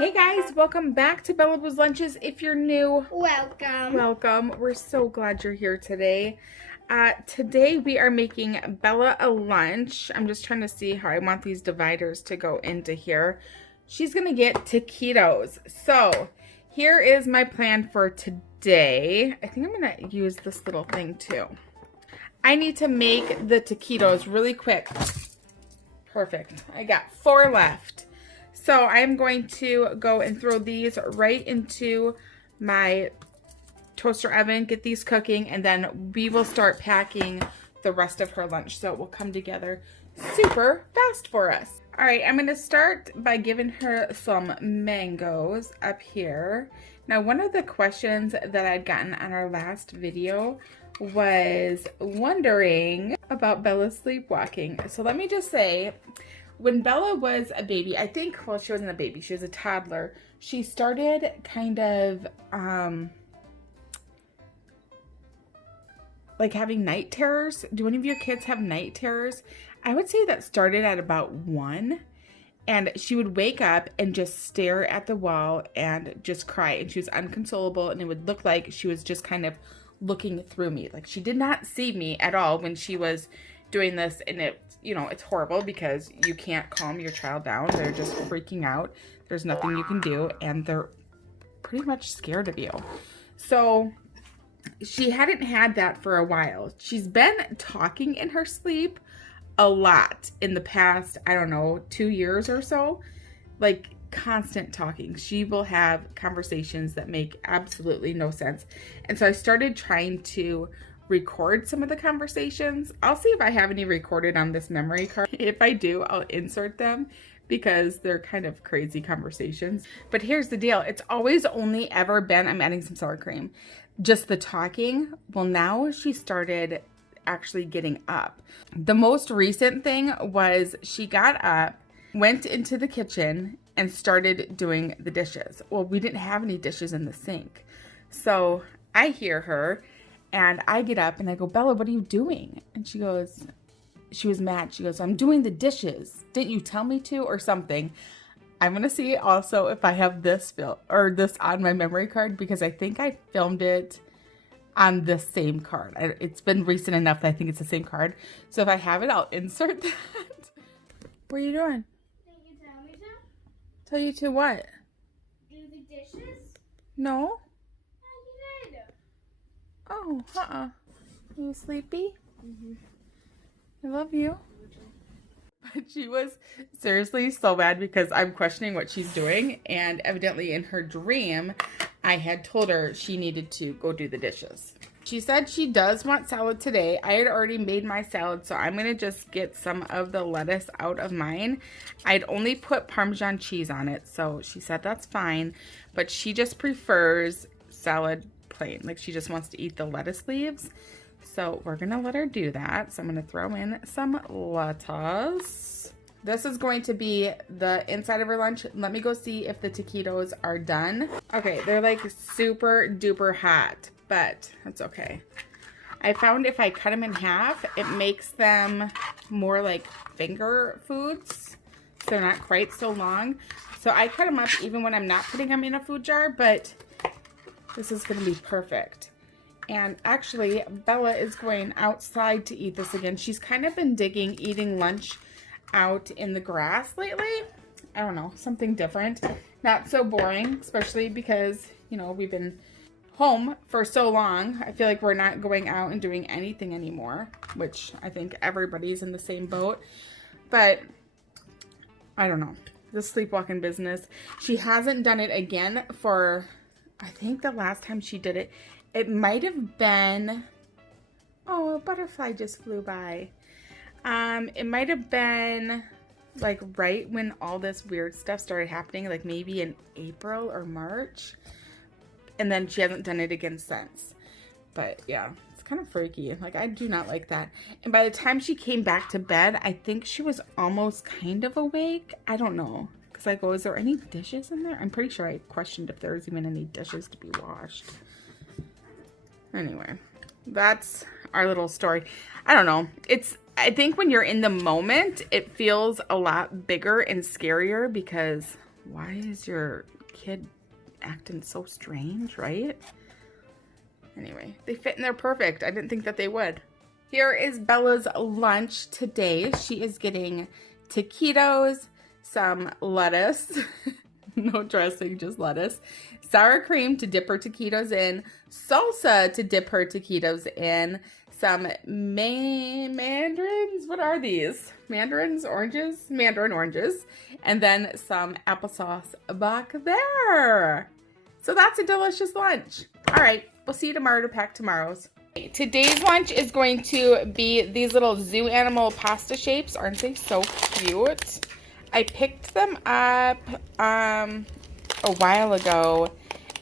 Hey guys, welcome back to Bella Boo's Lunches. If you're new, welcome. Welcome. We're so glad you're here today. Today we are making Bella a lunch. I'm just trying to see how I want these dividers to go into here. She's gonna get taquitos. So here is my plan for today. I think I'm gonna use this little thing too. I need to make the taquitos really quick. Perfect. I got 4 left. So I'm going to go and throw these right into my toaster oven, get these cooking, and then we will start packing the rest of her lunch so it will come together super fast for us. All right, I'm going to start by giving her some mangoes up here. Now, one of the questions that I'd gotten on our last video was wondering about Bella's sleepwalking. So let me just say, when Bella was a baby, I think, well, she wasn't a baby, she was a toddler, she started kind of like having night terrors. Do any of your kids have night terrors? I would say that started at about 1, and she would wake up and just stare at the wall and just cry, and she was unconsolable, and it would look like she was just kind of looking through me. Like she did not see me at all when she was doing this, and it, you know, it's horrible because you can't calm your child down. They're just freaking out. There's nothing you can do, and they're pretty much scared of you. So she hadn't had that for a while. She's been talking in her sleep a lot in the past, I don't know, 2 years or so. Like constant talking. She will have conversations that make absolutely no sense. And so I started trying to record some of the conversations. I'll see if I have any recorded on this memory card. If I do, I'll insert them because they're kind of crazy conversations. But here's the deal. It's always only ever been, I'm adding some sour cream, just the talking. Well, now she started actually getting up. The most recent thing was she got up, went into the kitchen, and started doing the dishes. Well, we didn't have any dishes in the sink. So I hear her and I get up and I go, Bella, what are you doing? And she goes, she was mad. She goes, I'm doing the dishes. Didn't you tell me to, or something? I'm going to see also if I have this this on my memory card, because I think I filmed it on the same card. It's been recent enough that I think it's the same card. So if I have it, I'll insert that. What are you doing? Did you tell me to? Tell you to what? Do the dishes? No. Yeah, you did. Oh, Are you sleepy? Mm-hmm. I love you. But she was seriously so bad because I'm questioning what she's doing, and evidently in her dream, I had told her she needed to go do the dishes. She said she does want salad today. I had already made my salad, so I'm going to just get some of the lettuce out of mine. I'd only put Parmesan cheese on it, so she said that's fine, but she just prefers salad plain. Like she just wants to eat the lettuce leaves. So we're going to let her do that. So I'm going to throw in some lettuce. This is going to be the inside of her lunch. Let me go see if the taquitos are done. Okay, they're like super duper hot, but that's okay. I found if I cut them in half, it makes them more like finger foods. So they're not quite so long. So I cut them up even when I'm not putting them in a food jar, but this is going to be perfect. And actually, Bella is going outside to eat this again. She's kind of been digging eating lunch out in the grass lately. I don't know, something different. Not so boring, especially because, you know, we've been home for so long. I feel like we're not going out and doing anything anymore, which I think everybody's in the same boat. But I don't know, the sleepwalking business. She hasn't done it again for, I think the last time she did it, it might have been, oh, a butterfly just flew by. It might have been like right when all this weird stuff started happening, like maybe in April or March. And then she hasn't done it again since. But yeah, it's kind of freaky. Like I do not like that. And by the time she came back to bed, I think she was almost kind of awake. I don't know. Because I go, is there any dishes in there? I'm pretty sure I questioned if there was even any dishes to be washed. Anyway, that's our little story. I don't know. I think when you're in the moment, it feels a lot bigger and scarier because Why is your kid acting so strange, right? Anyway, they fit in there perfect. I didn't think that they would. Here is Bella's lunch today. She is getting taquitos, some lettuce, no dressing, just lettuce, sour cream to dip her taquitos in, salsa to dip her taquitos in, some mandarins, what are these? Mandarins, oranges? Mandarin oranges, and then some applesauce back there. So that's a delicious lunch. All right, we'll see you tomorrow to pack tomorrow's. Today's lunch is going to be these little zoo animal pasta shapes. Aren't they so cute? I picked them up a while ago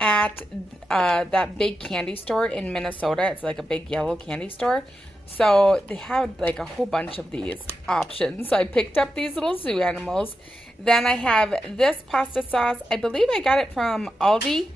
at that big candy store in Minnesota. It's like a big yellow candy store. So they had like a whole bunch of these options. So I picked up these little zoo animals. Then I have this pasta sauce. I believe I got it from Aldi.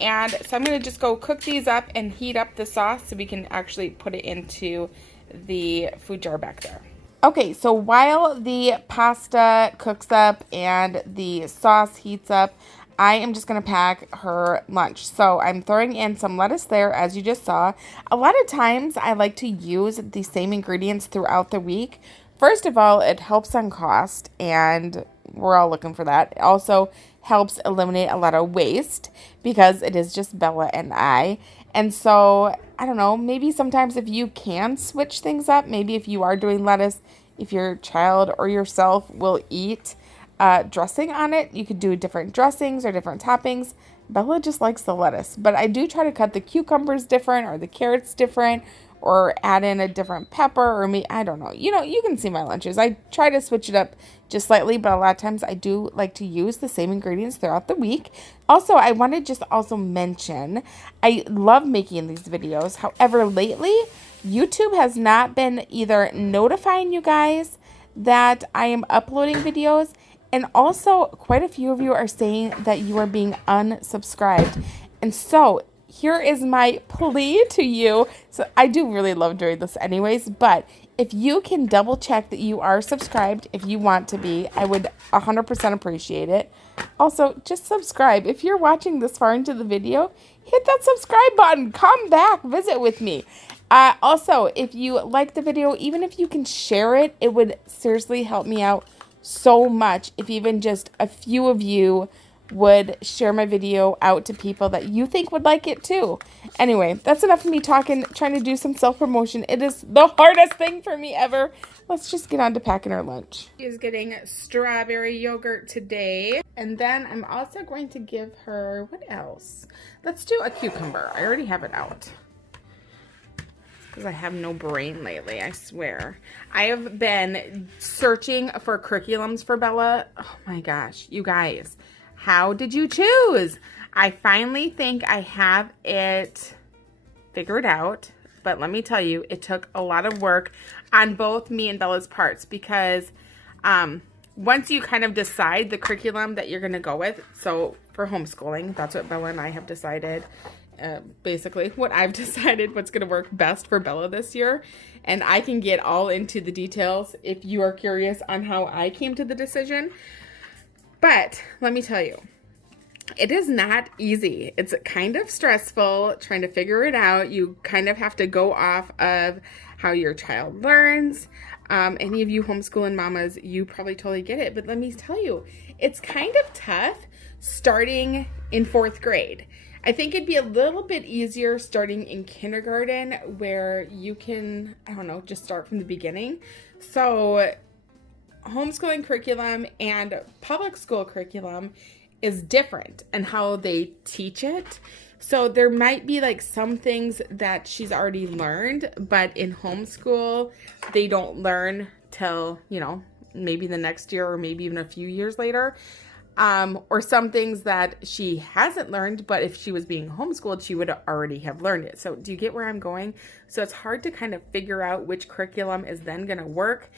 And so I'm going to just go cook these up and heat up the sauce so we can actually put it into the food jar back there. Okay, so while the pasta cooks up and the sauce heats up, I am just going to pack her lunch. So I'm throwing in some lettuce there, as you just saw. A lot of times I like to use the same ingredients throughout the week. First of all, it helps on cost, and we're all looking for that. It also helps eliminate a lot of waste because it is just Bella and I. And so, I don't know, maybe sometimes if you can switch things up, maybe if you are doing lettuce, if your child or yourself will eat dressing on it, you could do different dressings or different toppings. Bella just likes the lettuce, but I do try to cut the cucumbers different or the carrots different or add in a different pepper or I don't know. You know, you can see my lunches. I try to switch it up just slightly, but a lot of times I do like to use the same ingredients throughout the week. Also, I want to just also mention, I love making these videos. However, lately, YouTube has not been either notifying you guys that I am uploading videos, and also quite a few of you are saying that you are being unsubscribed. And so here is my plea to you. So I do really love doing this anyways, but if you can double check that you are subscribed, if you want to be, I would 100% appreciate it. Also, just subscribe. If you're watching this far into the video, hit that subscribe button. Come back, visit with me. Also, if you like the video, even if you can share it, it would seriously help me out so much if even just a few of you would share my video out to people that you think would like it too. Anyway, that's enough of me talking, trying to do some self-promotion. It is the hardest thing for me ever. Let's just get on to packing our lunch. She is getting strawberry yogurt today. And then I'm also going to give her, what else? Let's do a cucumber. I already have it out, because I have no brain lately, I swear. I have been searching for curriculums for Bella. Oh my gosh, you guys, how did you choose? I finally think I have it figured out, but let me tell you, it took a lot of work on both me and Bella's parts, because once you kind of decide the curriculum that you're gonna go with, so for homeschooling, that's what Bella and I have decided. Basically what I've decided what's going to work best for Bella this year, and I can get all into the details if you are curious on how I came to the decision. But let me tell you, it is not easy. It's kind of stressful trying to figure it out. You kind of have to go off of how your child learns. Any of you homeschooling mamas, you probably totally get it, but let me tell you, it's kind of tough starting in 4th grade. I think it'd be a little bit easier starting in kindergarten, where you can, I don't know, just start from the beginning. So homeschooling curriculum and public school curriculum is different in how they teach it. So there might be like some things that she's already learned, but in homeschool, they don't learn till, you know, maybe the next year or maybe even a few years later. Or some things that she hasn't learned, but if she was being homeschooled, she would already have learned it. So do you get where I'm going? So it's hard to kind of figure out which curriculum is then going to work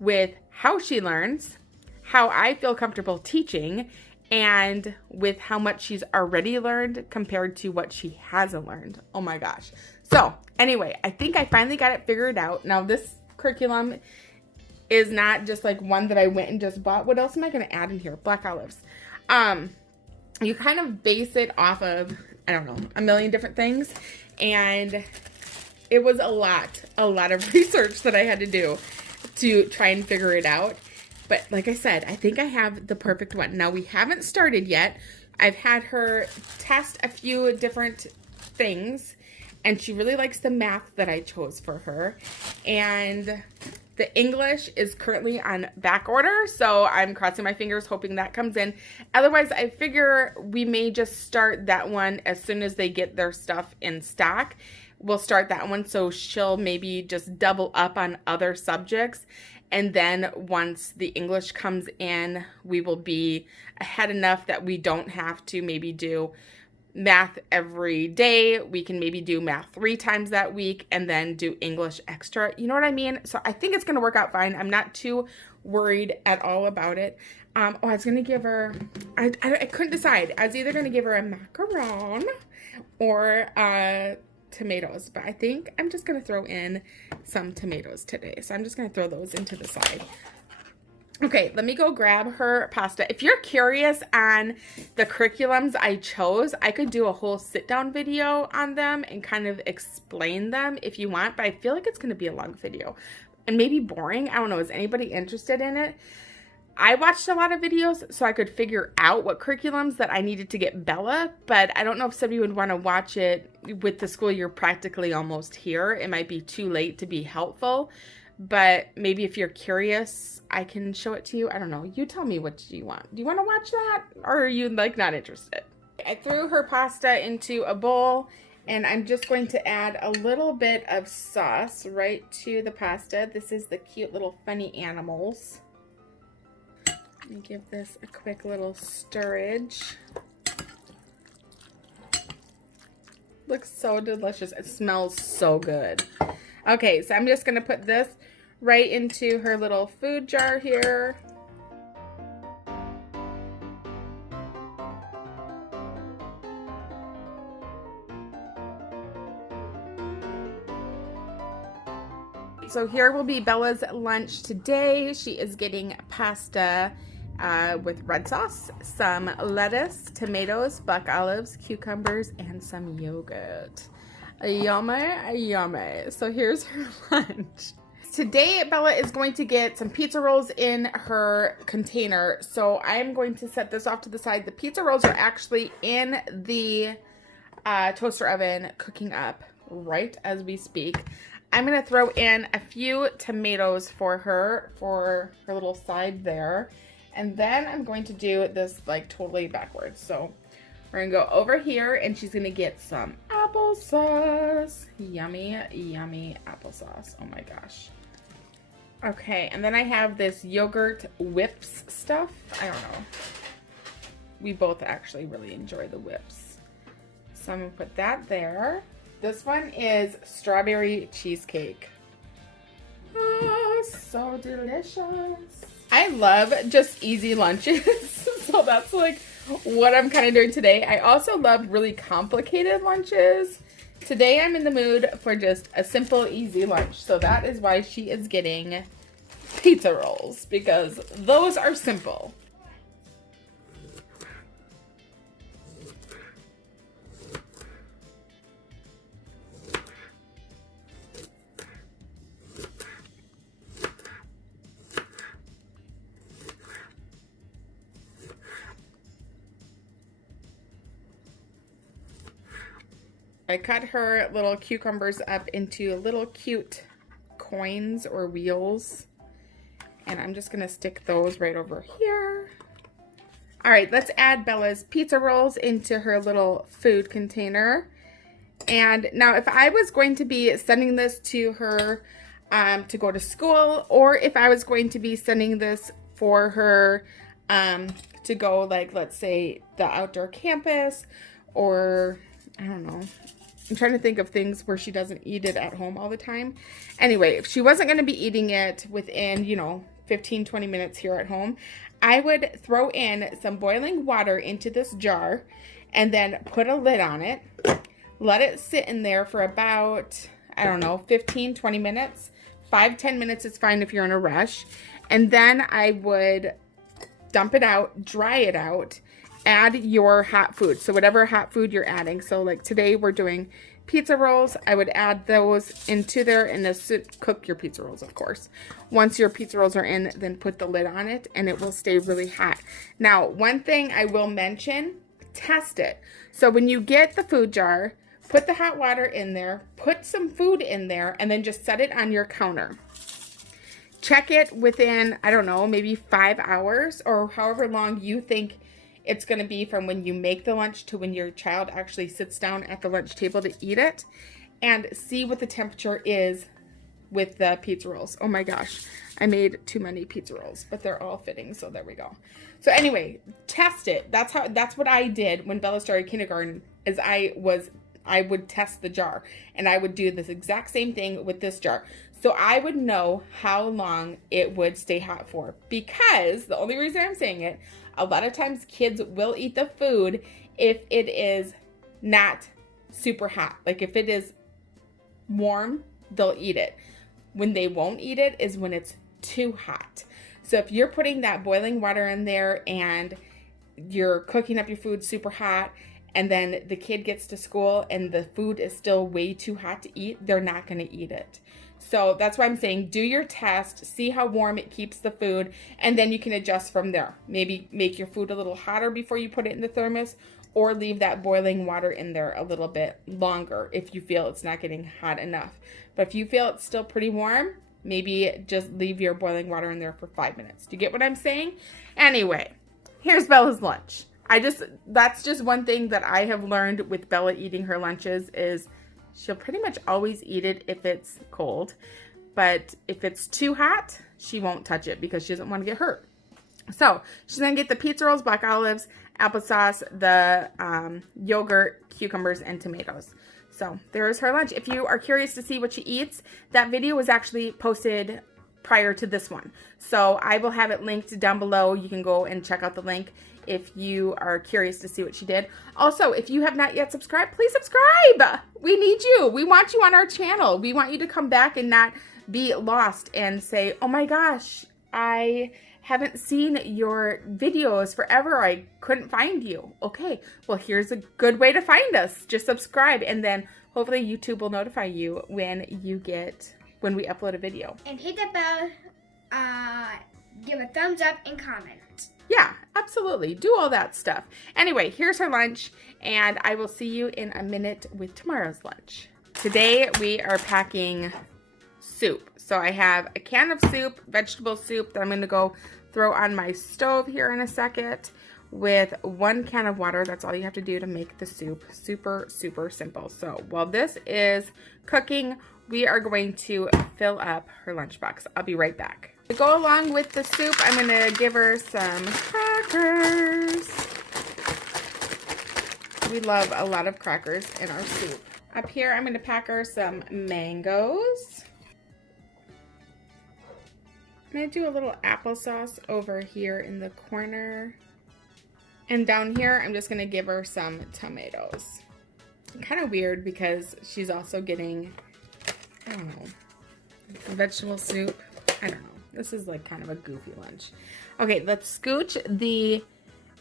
with how she learns, how I feel comfortable teaching, and with how much she's already learned compared to what she hasn't learned. Oh my gosh. So anyway, I think I finally got it figured out. Now this curriculum is not just like one that I went and just bought. What else am I going to add in here? Black olives. You kind of base it off of, I don't know, a million different things. And it was a lot of research that I had to do to try and figure it out. But like I said, I think I have the perfect one. Now, we haven't started yet. I've had her test a few different things, and she really likes the math that I chose for her. And the English is currently on back order, so I'm crossing my fingers hoping that comes in. Otherwise, I figure we may just start that one as soon as they get their stuff in stock. We'll start that one, so she'll maybe just double up on other subjects. And then once the English comes in, we will be ahead enough that we don't have to maybe do math every day. We can maybe do math 3 times that week and then do English extra. You know what I mean? So I think it's going to work out fine. I'm not too worried at all about it. I was going to give her, I couldn't decide. I was either going to give her a macaron or tomatoes, but I think I'm just going to throw in some tomatoes today. So I'm just going to throw those into the side. Okay, let me go grab her pasta. If you're curious on the curriculums I chose, I could do a whole sit-down video on them and kind of explain them if you want, but I feel like it's going to be a long video and maybe boring. I don't know. Is anybody interested in it? I watched a lot of videos so I could figure out what curriculums that I needed to get Bella, but I don't know if somebody would want to watch it with the school year practically almost here. It might be too late to be helpful. But maybe if you're curious, I can show it to you. I don't know. You tell me what you want. Do you want to watch that? Or are you like not interested? I threw her pasta into a bowl and I'm just going to add a little bit of sauce right to the pasta. This is the cute little funny animals. Let me give this a quick little stirrage. Looks so delicious. It smells so good. Okay, so I'm just going to put this right into her little food jar here. So here will be Bella's lunch today. She is getting pasta with red sauce, some lettuce, tomatoes, buck olives, cucumbers, and some yogurt. Yummy, yummy. So here's her lunch. Today, Bella is going to get some pizza rolls in her container. So I am going to set this off to the side. The pizza rolls are actually in the toaster oven cooking up right as we speak. I'm going to throw in a few tomatoes for her little side there. And then I'm going to do this like totally backwards. So we're going to go over here and she's going to get some applesauce. Yummy, yummy applesauce. Oh my gosh. Okay, and then I have this yogurt whips stuff. I don't know. We both actually really enjoy the whips. So I'm going to put that there. This one is strawberry cheesecake. Oh, so delicious. I love just easy lunches. So that's like what I'm kind of doing today. I also love really complicated lunches. Today I'm in the mood for just a simple, easy lunch. So that is why she is getting pizza rolls, because those are simple. I cut her little cucumbers up into little cute coins or wheels. And I'm just going to stick those right over here. All right, let's add Bella's pizza rolls into her little food container. And now if I was going to be sending this to her to go to school, or if I was going to be sending this for her to go, like, let's say the outdoor campus, or I don't know. I'm trying to think of things where she doesn't eat it at home all the time. Anyway, if she wasn't going to be eating it within, 15, 20 minutes here at home, I would throw in some boiling water into this jar and then put a lid on it. Let it sit in there for about, 15, 20 minutes. 5, 10 minutes is fine if you're in a rush. And then I would dump it out, dry it out, add your hot food. So whatever hot food you're adding. So like today we're doing pizza rolls. I would add those into there and cook your pizza rolls, of course. Once your pizza rolls are in, then put the lid on it and it will stay really hot. Now, one thing I will mention, test it. So when you get the food jar, put the hot water in there, put some food in there, and then just set it on your counter. Check it within, I don't know, maybe 5 hours or however long you think it's going to be from when you make the lunch to when your child actually sits down at the lunch table to eat it, and see what the temperature is with the pizza rolls. Oh my gosh, I made too many pizza rolls, but they're all fitting, so there we go. So anyway, test it. That's what I did when Bella started kindergarten, is I would test the jar, and I would do this exact same thing with this jar. So I would know how long it would stay hot for, because the only reason I'm saying it, a lot of times kids will eat the food if it is not super hot. Like if it is warm, they'll eat it. When they won't eat it is when it's too hot. So if you're putting that boiling water in there and you're cooking up your food super hot, and then the kid gets to school and the food is still way too hot to eat, they're not going to eat it. So that's why I'm saying do your test, see how warm it keeps the food, and then you can adjust from there. Maybe make your food a little hotter before you put it in the thermos, or leave that boiling water in there a little bit longer if you feel it's not getting hot enough. But if you feel it's still pretty warm, maybe just leave your boiling water in there for 5 minutes. Do you get what I'm saying? Anyway, here's Bella's lunch. That's just one thing that I have learned with Bella eating her lunches is she'll pretty much always eat it if it's cold. But if it's too hot, she won't touch it because she doesn't want to get hurt. So she's going to get the pizza rolls, black olives, applesauce, the yogurt, cucumbers, and tomatoes. So there's her lunch. If you are curious to see what she eats, that video was actually posted prior to this one. So I will have it linked down below. You can go and check out the link if you are curious to see what she did. Also, if you have not yet subscribed, please subscribe. We need you. We want you on our channel. We want you to come back and not be lost and say, oh my gosh, I haven't seen your videos forever. I couldn't find you. Okay, well, here's a good way to find us. Just subscribe, and then hopefully YouTube will notify you when we upload a video. And hit the bell, give a thumbs up, and comment. Yeah, absolutely. Do all that stuff. Anyway, here's her lunch, and I will see you in a minute with tomorrow's lunch. Today, we are packing soup. So I have a can of soup, vegetable soup, that I'm going to go throw on my stove here in a second with 1 can of water. That's all you have to do to make the soup. Super, super simple. So while this is cooking, we are going to fill up her lunchbox. I'll be right back. To go along with the soup, I'm going to give her some crackers. We love a lot of crackers in our soup. Up here, I'm going to pack her some mangoes. I'm going to do a little applesauce over here in the corner. And down here, I'm just going to give her some tomatoes. Kind of weird because she's also getting, I don't know, vegetable soup. I don't know. This is like kind of a goofy lunch. Okay, let's scooch the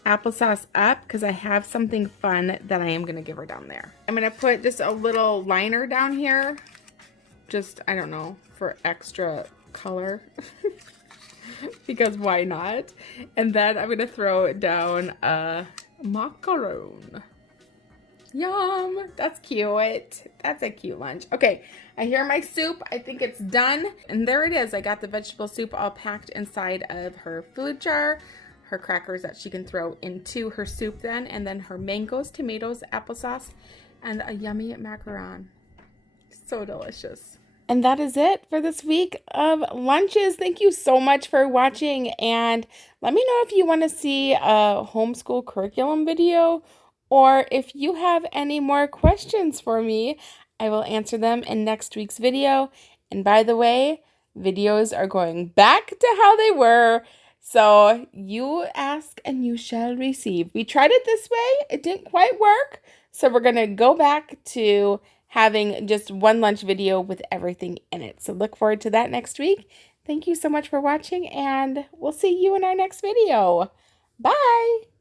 applesauce up because I have something fun that I am going to give her down there. I'm going to put just a little liner down here. Just, I don't know, for extra color. Because why not? And then I'm going to throw down a macaron. Yum! That's cute. That's a cute lunch. Okay, I hear my soup. I think it's done. And there it is. I got the vegetable soup all packed inside of her food jar. Her crackers that she can throw into her soup then. And then her mangoes, tomatoes, applesauce, and a yummy macaron. So delicious. And that is it for this week of lunches. Thank you so much for watching. And let me know if you want to see a homeschool curriculum video, or if you have any more questions for me. I will answer them in next week's video. And by the way, videos are going back to how they were. So you ask and you shall receive. We tried it this way. It didn't quite work. So we're going to go back to having just one lunch video with everything in it. So look forward to that next week. Thank you so much for watching, and we'll see you in our next video. Bye!